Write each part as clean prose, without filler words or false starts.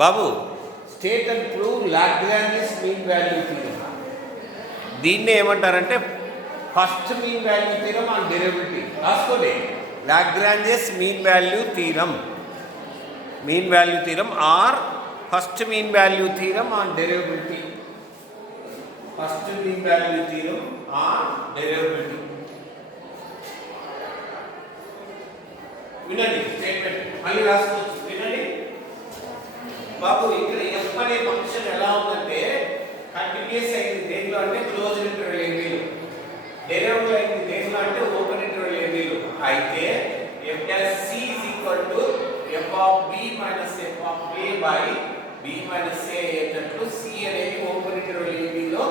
Babu, state and prove Lagrange mean value theorem. దీన్నే ఏమంటారంటే first mean value theorem on derivative. రాసుకోండి, Lagrange's mean value theorem, mean value theorem or first mean value theorem on derivative. First mean value theorem on derivative. వినండి statement, మళ్ళీ రాసుకోవచ్చు. వినండి బాబు, ఇక్కడ F అనే function ఎలా ఉందంటే కంటిన్యూస్ అయింది దేంట్లో అంటే క్లోజ్ ఇంటర్వెల్ ఏబీలో, డెరివేటివ్ అయింది దేంట్లో అంటే ఓపెన్ ఇంటర్వెల్ ఏబీలో. అయితే F dash C is equal to F of B minus F of A by B minus A అయ్యేటట్లు సి అనేది ఓపెన్ ఇంటర్వెల్ ఏబీలో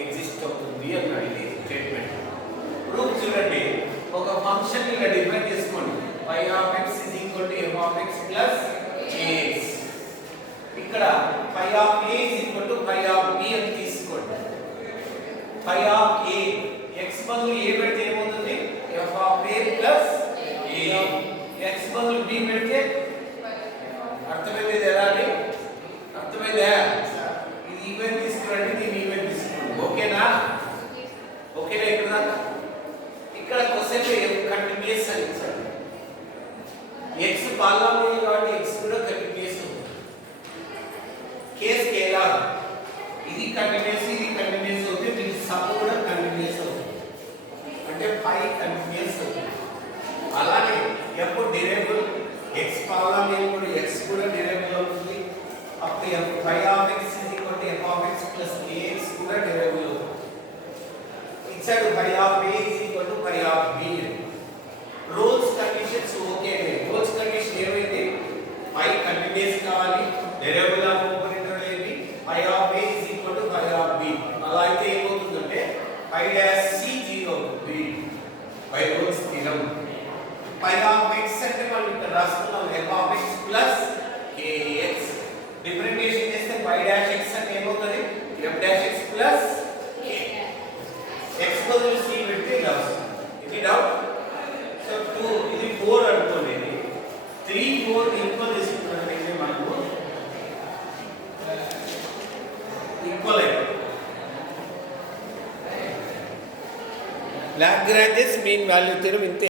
ఎగ్జిస్ట్ అవుతుంది అన్నాడు. ఇది స్టేట్మెంట్. ఇప్పుడు చూడండి, ఒక ఫంక్షన్ ఇలా డిఫైన్ చేసుకోండి. phi of x is equal to f of x plus ax. ఇక్కడ phi of a is equal to phi of b అని తీసుకోండి. phi of a x బదులు a పెడితే ఏమవుతుంది? f of a plus a. x బదులు b పెడితే అర్థమైంది ఎలా అండి? అర్థమైందా? ఇది ఈవెన్ తీసుకురండి, దీన్ని ఈవెన్ తీసుకోండి. ఓకేనా? ఓకేనా? ఇక్కడ క్వశ్చన్ కంటిన్యూస్ అని ఇచ్చాడు. x పాలినామియల్ కాబట్టి x కూడా కంటిన్యూస్ ఉంటుంది. k స్కేలార్, ఇది కంటిన్యూస్ అవుతుంది, దీని సమ్ కూడా కంటిన్యూస్ అవుతుంది. అంటే పై కంటిన్యూస్ అవుతుంది. అలానే f డెరివేటివ్ x పాలినామియల్ కూడా x కూడా డెరివేటివ్ అవుతుంది. అప్పుడు phi of x is equal to f of x plus ax కూడా డెరివేటివ్ అవుతుంది. ఇచ్చాడు phi of a is equal to phi of b. Rolle's conditions okay. Rolle's condition ఏమైంది? phi continuous కావాలి, derivative of open interval AB phi of a is equal to phi of b. అలా అయితే ఏమవుతుందంటే phi dash c 0 అవుతుంది by roles theorem. phi of x అంటే మనం ఇక్కడ రాసుకున్నాం f of x plus kx. Differentiation చేస్తే phi dash x అంటే ఏమవుతుంది? f dash x plus k. x బదులు c పెడితే ఇలా వస్తుంది. ఇది డౌట్. సో 2 ఇది 4 అనుకోండి, 3 4 ఈక్వల్ తీసుకున్నట్లయితే మనకు ఈక్వల్ అయిపోతుంది. లాగ్రాంజెస్ మీన్ వాల్యూ థీరం ఇంతే.